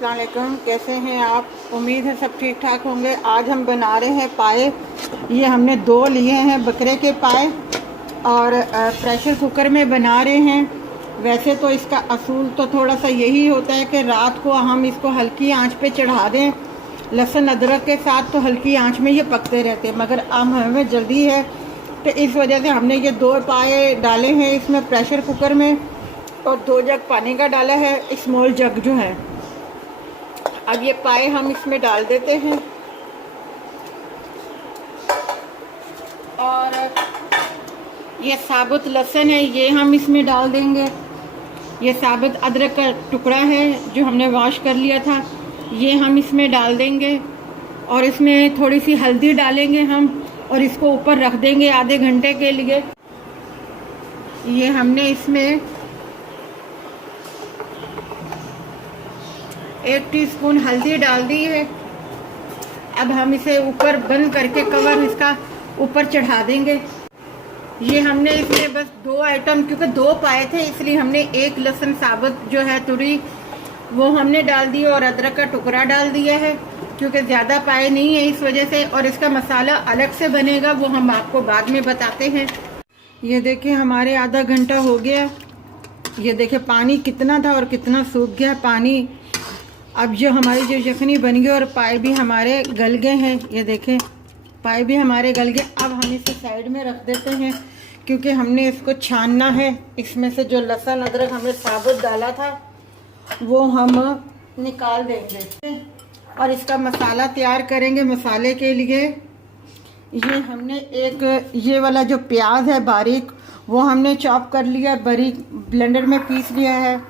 अस्सलाम वालेकुम। कैसे हैं आप? उम्मीद है सब ठीक ठाक होंगे। आज हम बना रहे हैं पाए। ये हमने 2 लिए हैं बकरे के पाए और प्रेशर कुकर में बना रहे हैं। वैसे तो इसका असूल तो थोड़ा सा यही होता है कि रात को हम इसको हल्की आंच पे चढ़ा दें। लहसुन अदरक के साथ तो हल्की आंच में ये पकते रहते हैं, मगर अब हमें जल्दी है तो इस वजह से हमने ये 2 पाए डाले हैं इसमें प्रेशर कुकर में, और 2 जग पानी का डाला है, स्मॉल जग जो है। अब ये पाए हम इसमें डाल देते हैं और ये साबुत लहसुन है ये हम इसमें डाल देंगे। ये साबुत अदरक का टुकड़ा है जो हमने वॉश कर लिया था, ये हम इसमें डाल देंगे और इसमें थोड़ी सी हल्दी डालेंगे हम और इसको ऊपर रख देंगे आधे घंटे के लिए। ये हमने इसमें 1 टीस्पून हल्दी डाल दी है। अब हम इसे ऊपर बंद करके कवर इसका ऊपर चढ़ा देंगे। ये हमने इसमें बस 2 आइटम, क्योंकि 2 पाए थे इसलिए हमने 1 लहसुन साबुत जो है तुरी वो हमने डाल दी और अदरक का टुकड़ा डाल दिया है, क्योंकि ज़्यादा पाए नहीं है इस वजह से। और इसका मसाला अलग से बनेगा, वो हम आपको बाद में बताते हैं। ये देखिए हमारे आधा घंटा हो गया। ये देखिए पानी कितना था और कितना सूख गया पानी। अब जो हमारी जो यखनी बन गई और पाए भी हमारे गल गए हैं। ये देखें पाए भी हमारे गल गए। अब हम इसे साइड में रख देते हैं क्योंकि हमने इसको छानना है। इसमें से जो लहसुन अदरक हमने साबुत डाला था वो हम निकाल देंगे और इसका मसाला तैयार करेंगे। मसाले के लिए ये हमने एक ये वाला जो प्याज है बारीक वो हमने चॉप कर लिया, बारीक ब्लेंडर में पीस लिया है।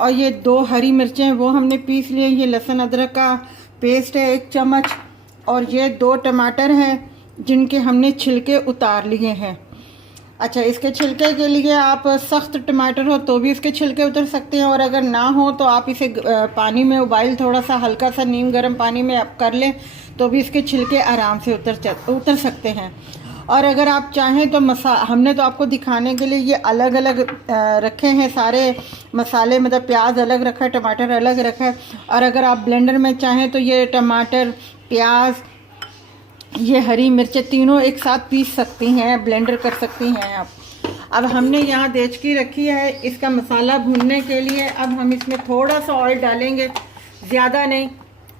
और ये 2 हरी मिर्चें वो हमने पीस लिए। ये लहसुन अदरक का पेस्ट है 1 चम्मच। और ये 2 टमाटर हैं जिनके हमने छिलके उतार लिए हैं। अच्छा, इसके छिलके के लिए आप सख्त टमाटर हो तो भी इसके छिलके उतर सकते हैं, और अगर ना हो तो आप इसे पानी में उबाइल थोड़ा सा हल्का सा नीम गर्म पानी में आप कर लें तो भी इसके छिलके आराम से उतर सकते हैं। और अगर आप चाहें तो हमने तो आपको दिखाने के लिए ये अलग अलग रखे हैं सारे मसाले, मतलब प्याज अलग रखा है, टमाटर अलग रखा है। और अगर आप ब्लेंडर में चाहें तो ये टमाटर, प्याज, ये हरी मिर्चें तीनों एक साथ पीस सकती हैं, ब्लेंडर कर सकती हैं आप। अब हमने यहाँ देचकी रखी है इसका मसाला भूनने के लिए। अब हम इसमें थोड़ा सा ऑयल डालेंगे, ज़्यादा नहीं,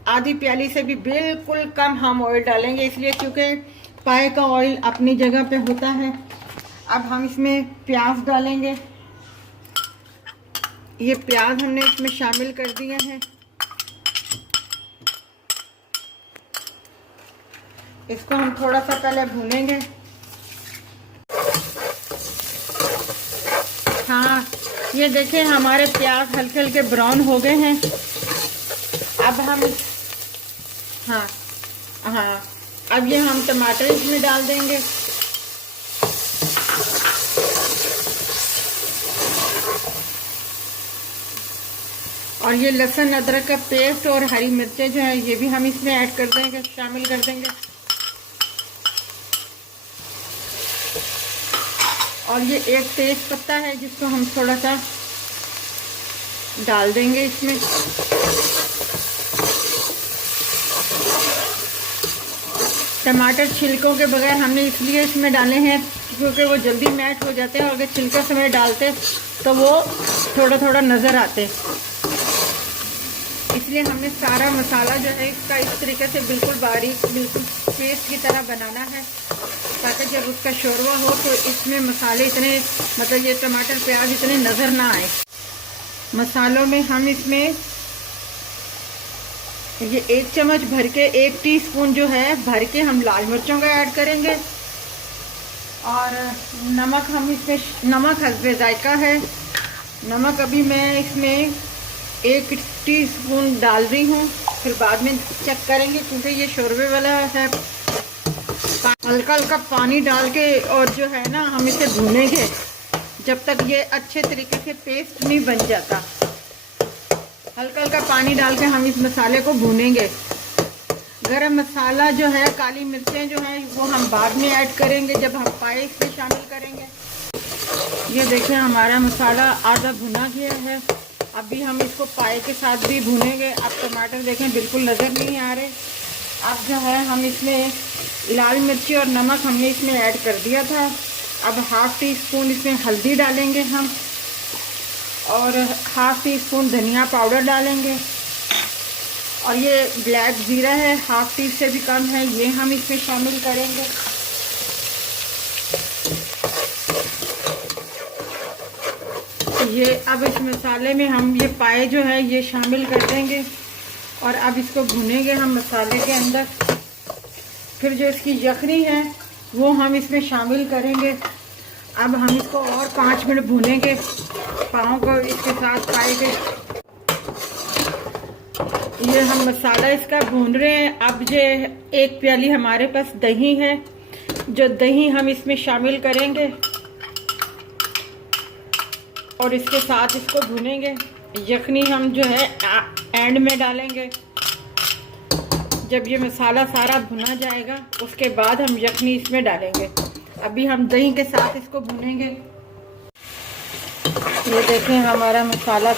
आधी प्याली से भी बिल्कुल कम हम ऑयल डालेंगे, इसलिए क्योंकि पाए का ऑयल अपनी जगह पे होता है। अब हम इसमें प्याज डालेंगे। ये प्याज हमने इसमें शामिल कर दिए हैं। इसको हम थोड़ा सा पहले भूनेंगे। हाँ, ये देखें हमारे प्याज हल्के हल्के ब्राउन हो गए हैं। अब हम हाँ अब ये हम टमाटर इसमें डाल देंगे। और ये लहसुन अदरक का पेस्ट और हरी मिर्चें जो है ये भी हम इसमें ऐड कर देंगे, शामिल कर देंगे। और ये एक तेज पत्ता है जिसको हम थोड़ा सा डाल देंगे इसमें। टमाटर छिलकों के बगैर हमने इसलिए इसमें डाले हैं क्योंकि वो जल्दी मैट हो जाते हैं, और अगर छिलका समय डालते तो वो थोड़ा थोड़ा नज़र आते। इसलिए हमने सारा मसाला जो है इसका इस तरीके से बिल्कुल बारीक, बिल्कुल पेस्ट की तरह बनाना है, ताकि जब उसका शोरबा हो तो इसमें मसाले इतने, मतलब ये टमाटर प्याज इतने नज़र ना आए। मसालों में हम इसमें ये 1 चम्मच भर के 1 टीस्पून जो है भर के हम लाल मिर्चों का ऐड करेंगे। और नमक हम इसमें, नमक हस्बे जायका है। नमक अभी मैं इसमें 1 टीस्पून डाल रही हूँ, फिर बाद में चेक करेंगे क्योंकि ये शोरबे वाला है। हल्का हल्का पानी डाल के और जो है ना हम इसे भूनेंगे जब तक ये अच्छे तरीके से पेस्ट नहीं बन जाता। हल्का हल्का पानी डाल के हम इस मसाले को भूनेंगे। गरम मसाला जो है, काली मिर्चें जो हैं वो हम बाद में ऐड करेंगे जब हम पाए इसमें शामिल करेंगे। ये देखिए हमारा मसाला आधा भुना गया है। अभी हम इसको पाए के साथ भी भूनेंगे। अब टमाटर देखें बिल्कुल नज़र नहीं आ रहे। अब जो है हम इसमें लाल मिर्ची और नमक हमने इसमें ऐड कर दिया था। अब हाफ़ टी स्पून इसमें हल्दी डालेंगे हम, और हाफ़ टी स्पून धनिया पाउडर डालेंगे, और ये ब्लैक ज़ीरा है, हाफ़ टी से भी कम है, ये हम इसमें शामिल करेंगे। ये अब इस मसाले में हम ये पाए जो है ये शामिल कर देंगे, और अब इसको भुनेंगे हम मसाले के अंदर। फिर जो इसकी यखनी है वो हम इसमें शामिल करेंगे। अब हम इसको और 5 मिनट भुनेंगे, पाँव को इसके साथ पाए के। ये हम मसाला इसका भून रहे हैं। अब जो 1 प्याली हमारे पास दही है, जो दही हम इसमें शामिल करेंगे और इसके साथ इसको भुनेंगे। यखनी हम जो है एंड में डालेंगे। जब ये मसाला सारा भुना जाएगा उसके बाद हम यखनी इसमें डालेंगे। अभी हम दही के साथ इसको भुनेंगे। ये देखें हमारा मसाला,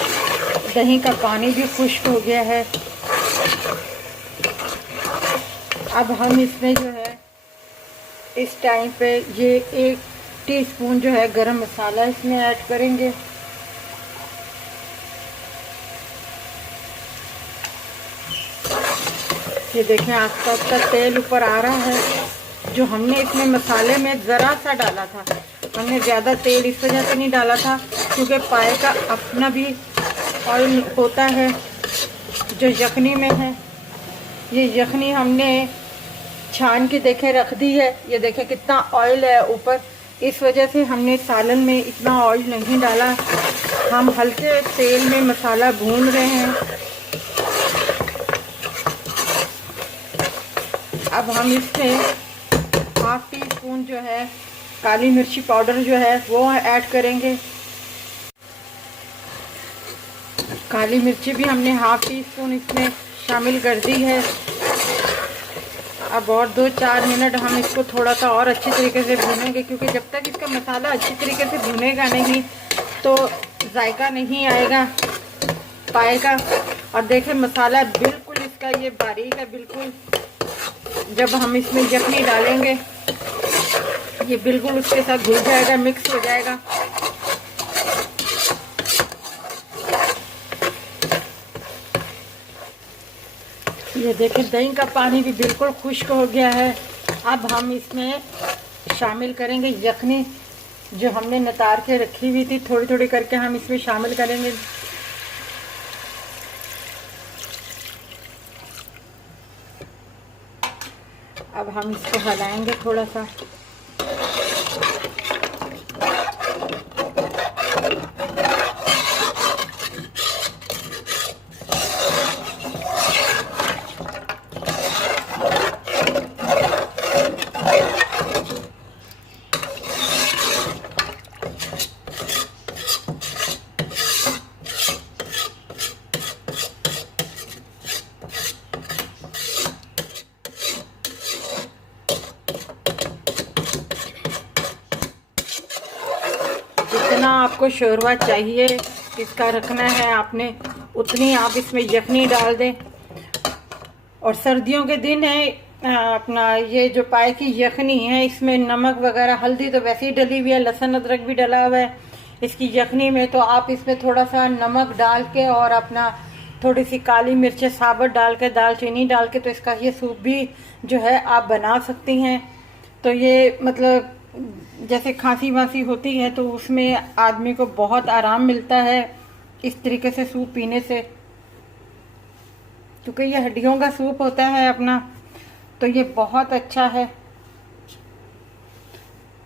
दही का पानी भी खुश्क हो गया है। अब हम इसमें जो है इस टाइम पे ये 1 टीस्पून जो है गरम मसाला इसमें ऐड करेंगे। ये देखें आस्ता आस्ता तेल ऊपर आ रहा है। जो हमने इसमें मसाले में ज़रा सा डाला था, हमने ज़्यादा तेल इस वजह से नहीं डाला था क्योंकि पाए का अपना भी ऑयल होता है जो यखनी में है। ये यखनी हमने छान के देखे रख दी है। ये देखें कितना ऑयल है ऊपर, इस वजह से हमने सालन में इतना ऑयल नहीं डाला। हम हल्के तेल में मसाला भून रहे हैं। अब हम इसमें हाफ़ टी स्पून जो है काली मिर्ची पाउडर जो है वो ऐड करेंगे। काली मिर्ची भी हमने हाफ़ टी स्पून इसमें शामिल कर दी है। अब और 2-4 मिनट हम इसको थोड़ा सा और अच्छी तरीके से भूनेंगे, क्योंकि जब तक इसका मसाला अच्छी तरीके से भुनेगा नहीं तो जायका नहीं आएगा पाए का। और देखें मसाला बिल्कुल इसका ये बारीक है बिल्कुल। जब हम इसमें यखनी डालेंगे ये बिल्कुल उसके साथ घुल जाएगा, मिक्स हो जाएगा। ये देखें दही का पानी भी बिल्कुल खुश्क हो गया है। अब हम इसमें शामिल करेंगे यखनी जो हमने नितार के रखी हुई थी, थोड़ी थोड़ी करके हम इसमें शामिल करेंगे। अब हम इसको हिलाएंगे थोड़ा सा। जितना आपको शोरबा चाहिए इसका रखना है आपने, उतनी आप इसमें यखनी डाल दें। और सर्दियों के दिन है अपना ये जो पाए की यखनी है इसमें नमक वगैरह, हल्दी तो वैसे ही डली हुई है, लहसुन अदरक भी डला हुआ है इसकी यखनी में, तो आप इसमें थोड़ा सा नमक डाल के और अपना थोड़ी सी काली मिर्चें साबुत डाल के, दालचीनी डाल के, तो इसका ये सूप भी जो है आप बना सकती हैं। तो ये मतलब जैसे खांसी वासी होती है तो उसमें आदमी को बहुत आराम मिलता है इस तरीके से सूप पीने से, क्योंकि ये हड्डियों का सूप होता है अपना, तो ये बहुत अच्छा है।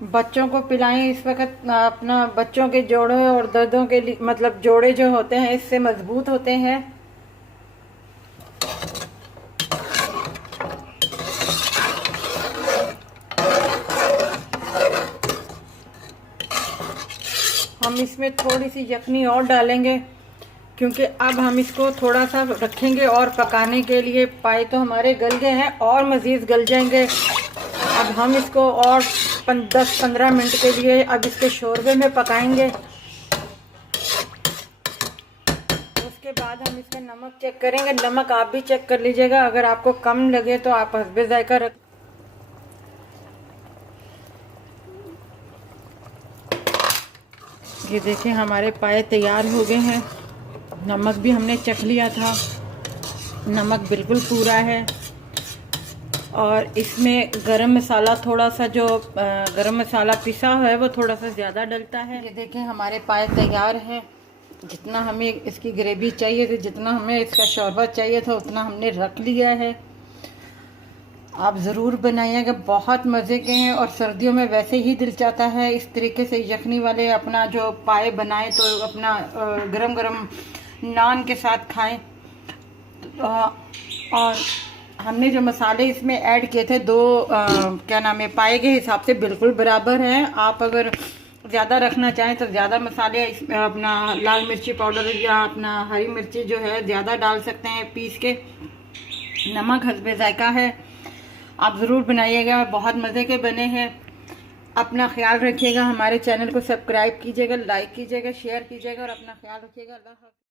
बच्चों को पिलाएं इस वक्त। अपना बच्चों के जोड़ों और दर्दों के लिए, मतलब जोड़े जो होते हैं इससे मजबूत होते हैं। हम इसमें थोड़ी सी यखनी और डालेंगे क्योंकि अब हम इसको थोड़ा सा रखेंगे और पकाने के लिए। पाए तो हमारे गल गए हैं और मज़ीद गल जाएंगे। अब हम इसको और 10-15 मिनट के लिए अब इसके शोरबे में पकाएंगे। उसके बाद हम इसका नमक चेक करेंगे। नमक आप भी चेक कर लीजिएगा, अगर आपको कम लगे तो आप हस्बे जायका रख। ये देखिए हमारे पाए तैयार हो गए हैं। नमक भी हमने चख लिया था, नमक बिल्कुल पूरा है। और इसमें गरम मसाला थोड़ा सा, जो गरम मसाला पिसा हुआ है वो थोड़ा सा ज़्यादा डलता है। ये देखें हमारे पाए तैयार हैं। जितना हमें इसकी ग्रेवी चाहिए थी, जितना हमें इसका शरबत चाहिए था, उतना हमने रख लिया है। आप ज़रूर बनाइएगा, बहुत मज़े के हैं। और सर्दियों में वैसे ही दिल चाहता है इस तरीके से यखनी वाले अपना जो पाए बनाएं, तो अपना गरम गरम नान के साथ खाएं। और हमने जो मसाले इसमें ऐड किए थे, क्या नाम है, पाए के हिसाब से बिल्कुल बराबर हैं। आप अगर ज़्यादा रखना चाहें तो ज़्यादा मसाले इसमें अपना लाल मिर्ची पाउडर या अपना हरी मिर्ची जो है ज़्यादा डाल सकते हैं पीस के। नमक हस्बे जायका है। आप ज़रूर बनाइएगा, बहुत मज़े के बने हैं। अपना ख्याल रखिएगा, हमारे चैनल को सब्सक्राइब कीजिएगा, लाइक कीजिएगा, शेयर कीजिएगा और अपना ख्याल रखिएगा। अल्लाह हाफ़िज़।